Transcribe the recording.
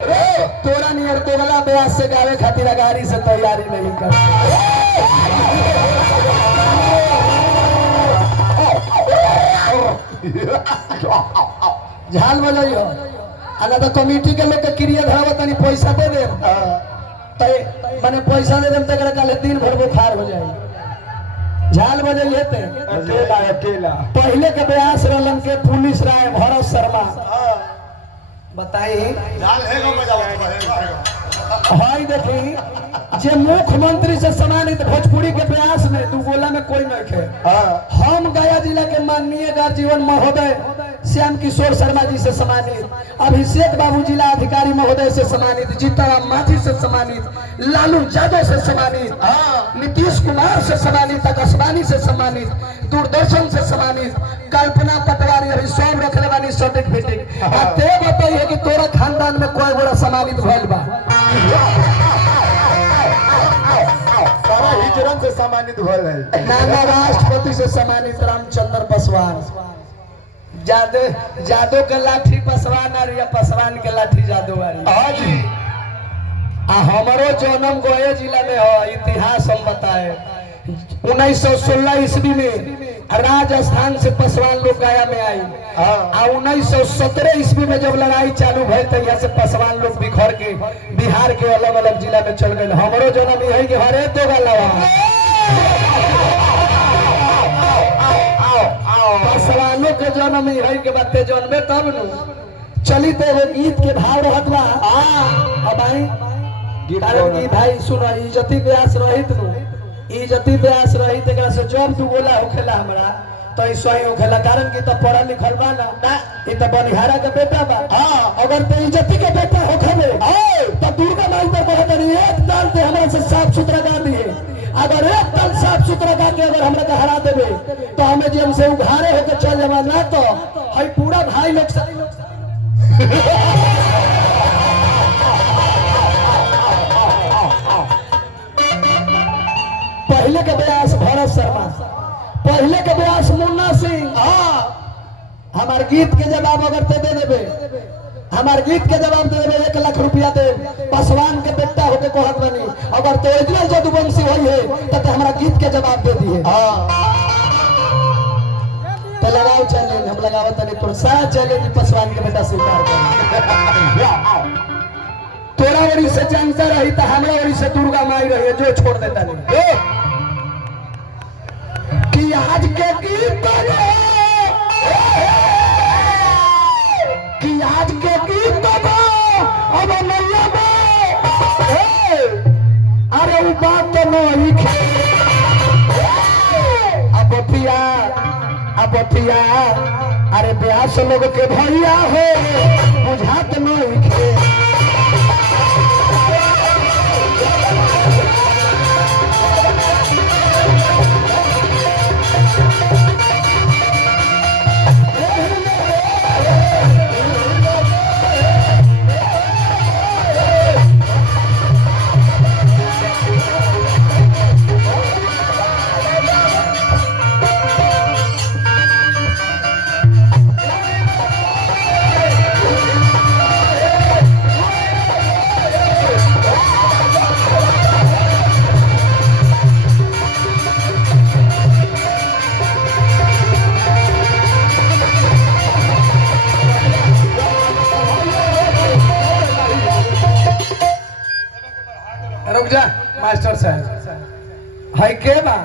तोरा नियर तोगला ब्यास से गावे खातिर गाड़ी से तैयारी नहीं करते। झाल बजाइयो अगर तो कमिटी के लोग के क्रिया धराव तनी पैसा दे दे माने पैसा दे दे तकरा काले दिन भर बुखार हो जाए। झाल बजाइए ते अकेला पहले के ब्यास रलन के पुलिस राय भरत शर्मा बताइए हाई देखी जे मुख्यमंत्री से सम्मानित भोजपुरी के प्रयास में दू गोला में कोई नहीं है। हम गया जिला के माननीय गार्जीवन महोदय श्याम किशोर शर्मा जी से सम्मानित, अभिषेक बाबू जिला अधिकारी महोदय से सम्मानित, जीताराम मांझी से सम्मानित, लालू यादव से सम्मानित, नीतीश कुमार से सम्मानित, आकाशवाणी से सम्मानित, दूरदर्शन से सम्मानित, कल्पना पटवारी अभी सब रखले बानी सर्टिफिकेट। ते बताइए कि तोरा खानदान में कोई बड़ा सम्मानित भइल बा? सारा हिजरन से सम्मानित भइल है। नाना राष्ट्रपति से सम्मानित रामचंद्र पासवान, जादो के लाठी पासवान या पासवान के लाठी जादो वाली। हमारो जन्म गए जिला में हो, इतिहास हम बताए 1916 ईस्वी में राजस्थान से पासवान लोग गया में आई। 1917 ईस्वी में जब लड़ाई चालू भई तो यहाँ से पासवान लोग बिखर के बिहार के अलग अलग जिला में चल गए। हमारो जन्म यही कि हरे दो गलवा पासवानों के जन्म यही के बाते जन्मे तब न चली तो गीत के भाव रहत बा। अब आई भाई सुनो इज्जती ब्यास रहित नु इज्जती ब्यास रही तेकरा से जब दू गोला होखेला हमरा तो ई सही होखेला, कारण कि त पढ़ल लिखल बा ना ई त बनिहारा के बेटा बा। अगर ते इज्जती के बेटा होखेले त दुर्गा माई पर कहत रही एक दाल ते हमरा से साफ सुथरा गा दिए। अगर एक दाल साफ सुथरा गा के अगर हमरा के हरा देबे तो हमें जेम से उघारे होके चल जाबा ना तो हई पूरा भाई लोग से पहले के ब्यास भरत शर्मा, पहले के ब्यास मुन्ना सिंह। हमार गीत के जवाब अगर ते दे देबे, हमार गीत के जवाब दे देबे 1 लाख रुपया दे। पासवान के बेटा होके कहत बनी अगर तो इतना जदुवंशी होई है तो हमारा गीत के जवाब दे दिए। तो लगाओ चैलेंज, हम लगावत नहीं तो सारा चैलेंज पासवान के बेटा स्वीकार कर। तोरा वरी से जानता रही तो हमरा वरी से दुर्गा माई रही जो छोड़ देता नहीं कि आज के गीत कि आज के गीत अब नल्ला अरे वो बात तो नहीं अब पिया अरे ब्यास लोग के भैया हो बुझात नहीं खे। रुक जा मास्टर साहब, है के बा?